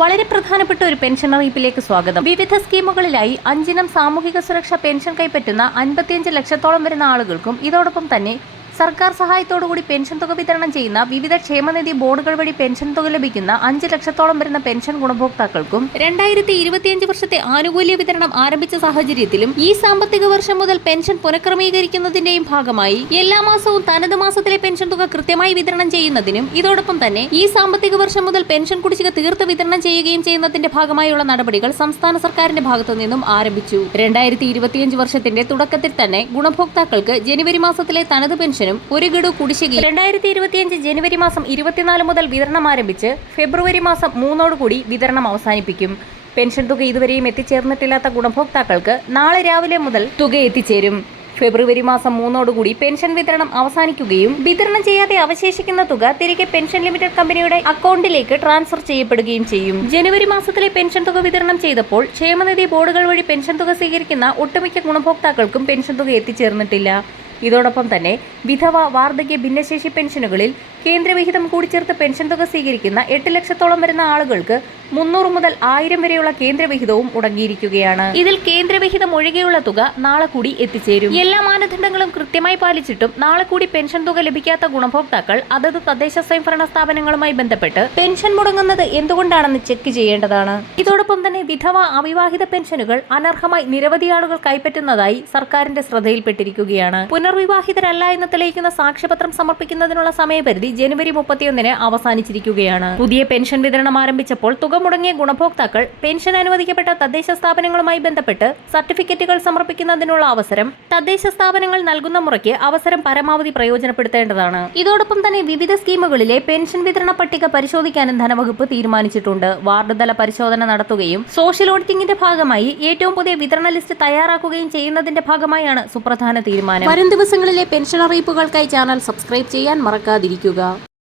വളരെ പ്രധാനപ്പെട്ട ഒരു പെൻഷൻ അറിയിപ്പിലേക്ക് സ്വാഗതം. വിവിധ സ്കീമുകളിലായി അഞ്ചിനം സാമൂഹിക സുരക്ഷാ പെൻഷൻ കൈപ്പറ്റുന്ന അൻപത്തിയഞ്ച് ലക്ഷത്തോളം വരുന്ന ആളുകൾക്കും ഇതോടൊപ്പം തന്നെ സർക്കാർ സഹായത്തോടുകൂടി പെൻഷൻ തുക വിതരണം ചെയ്യുന്ന വിവിധ ക്ഷേമനിധി ബോർഡുകൾ വഴി പെൻഷൻ തുക ലഭിക്കുന്ന അഞ്ച് ലക്ഷത്തോളം വരുന്ന പെൻഷൻ ഗുണഭോക്താക്കൾക്കും രണ്ടായിരത്തി ഇരുപത്തിയഞ്ച് വർഷത്തെ ആനുകൂല്യ വിതരണം ആരംഭിച്ച സാഹചര്യത്തിലും ഈ സാമ്പത്തിക വർഷം മുതൽ പെൻഷൻ പുനഃക്രമീകരിക്കുന്നതിന്റെയും ഭാഗമായി എല്ലാ മാസവും തനത് മാസത്തിലെ പെൻഷൻ തുക കൃത്യമായി വിതരണം ചെയ്യുന്നതിനും ഇതോടൊപ്പം തന്നെ ഈ സാമ്പത്തിക വർഷം മുതൽ പെൻഷൻ കുടിശ്ശിക തീർത്ത് വിതരണം ചെയ്യുകയും ചെയ്യുന്നതിന്റെ ഭാഗമായുള്ള നടപടികൾ സംസ്ഥാന സർക്കാരിന്റെ ഭാഗത്തു നിന്നും ആരംഭിച്ചു. രണ്ടായിരത്തി ഇരുപത്തിയഞ്ച് വർഷത്തിന്റെ തുടക്കത്തിൽ തന്നെ ഗുണഭോക്താക്കൾക്ക് ജനുവരി മാസത്തിലെ തനത് ഒരു ഗഡു കുടിശ്ശികയും രണ്ടായിരത്തി ഇരുപത്തിയഞ്ച് ജനുവരി മാസം ഇരുപത്തിനാല് മുതൽ വിതരണം ആരംഭിച്ച് ഫെബ്രുവരി മാസം മൂന്നോടുകൂടി വിതരണം അവസാനിപ്പിക്കും. പെൻഷൻ തുക ഇതുവരെയും എത്തിച്ചേർന്നിട്ടില്ലാത്ത ഗുണഭോക്താക്കൾക്ക് നാളെ രാവിലെ മുതൽ തുക എത്തിച്ചേരും. ഫെബ്രുവരി മാസം മൂന്നോടുകൂടി പെൻഷൻ വിതരണം അവസാനിക്കുകയും വിതരണം ചെയ്യാതെ അവശേഷിക്കുന്ന തുക തിരികെ പെൻഷൻ ലിമിറ്റഡ് കമ്പനിയുടെ അക്കൗണ്ടിലേക്ക് ട്രാൻസ്ഫർ ചെയ്യപ്പെടുകയും ചെയ്യും. ജനുവരി മാസത്തിലെ പെൻഷൻ തുക വിതരണം ചെയ്തപ്പോൾ ക്ഷേമനിധി ബോർഡുകൾ വഴി പെൻഷൻ തുക സ്വീകരിക്കുന്ന ഒട്ടുമിക്ക ഗുണഭോക്താക്കൾക്കും പെൻഷൻ തുക എത്തിച്ചേർന്നിട്ടില്ല. ഇതോടൊപ്പം തന്നെ വിധവ വാർദ്ധക്യ ഭിന്നശേഷി പെൻഷനുകളിൽ കേന്ദ്രവിഹിതം കൂടിച്ചേർത്ത് പെൻഷൻ തുക സ്വീകരിക്കുന്ന എട്ട് ലക്ഷത്തോളം വരുന്ന ആളുകൾക്ക് മുന്നൂറ് മുതൽ ആയിരം വരെയുള്ള കേന്ദ്രവിഹിതവും മുടങ്ങിയിരിക്കുകയാണ്. ഇതിൽ കേന്ദ്രവിഹിതം ഒഴികെയുള്ള തുക നാളെ കൂടി എത്തിച്ചേരും. എല്ലാ മാനദണ്ഡങ്ങളും കൃത്യമായി പാലിച്ചിട്ടും നാളെ കൂടി പെൻഷൻ തുക ലഭിക്കാത്ത ഗുണഭോക്താക്കൾ അതത് തദ്ദേശ സ്വയംഭരണ സ്ഥാപനങ്ങളുമായി ബന്ധപ്പെട്ട് പെൻഷൻ മുടങ്ങുന്നത് എന്തുകൊണ്ടാണെന്ന് ചെക്ക് ചെയ്യേണ്ടതാണ്. ഇതോടൊപ്പം തന്നെ വിധവ അവിവാഹിത പെൻഷനുകൾ അനർഹമായി നിരവധി ആളുകൾ കൈപ്പറ്റുന്നതായി സർക്കാരിന്റെ ശ്രദ്ധയിൽപ്പെട്ടിരിക്കുകയാണ്. പുനർവിവാഹിതരല്ല എന്ന് തെളിയിക്കുന്ന സാക്ഷ്യപത്രം സമർപ്പിക്കുന്നതിനുള്ള സമയപരിധി ജനുവരി മുപ്പത്തിയൊന്നിന് അവസാനിച്ചിരിക്കുകയാണ്. പുതിയ പെൻഷൻ വിതരണം ആരംഭിച്ചപ്പോൾ തുക മുടങ്ങിയ ഗുണഭോക്താക്കൾ പെൻഷൻ അനുവദിക്കപ്പെട്ട തദ്ദേശ സ്ഥാപനങ്ങളുമായി ബന്ധപ്പെട്ട് സർട്ടിഫിക്കറ്റുകൾ സമർപ്പിക്കുന്നതിനുള്ള അവസരം തദ്ദേശ സ്ഥാപനങ്ങൾ നൽകുന്ന മുറയ്ക്ക് അവസരം പരമാവധി പ്രയോജനപ്പെടുത്തേണ്ടതാണ്. ഇതോടൊപ്പം തന്നെ വിവിധ സ്കീമുകളിലെ പെൻഷൻ വിതരണ പട്ടിക പരിശോധിക്കാനും ധനവകുപ്പ് തീരുമാനിച്ചിട്ടുണ്ട്. വാർഡ് തല പരിശോധന നടത്തുകയും സോഷ്യൽ ഓഡിറ്റിംഗിന്റെ ഭാഗമായി ഏറ്റവും പുതിയ വിതരണ ലിസ്റ്റ് തയ്യാറാക്കുകയും ചെയ്യുന്നതിന്റെ ഭാഗമായാണ് സുപ്രധാന തീരുമാനം. വരും ദിവസങ്ങളിലെ പെൻഷൻ അറിയിപ്പുകൾക്കായി ചാനൽ സബ്സ്ക്രൈബ് ചെയ്യാൻ മറക്കാതിരിക്കുക.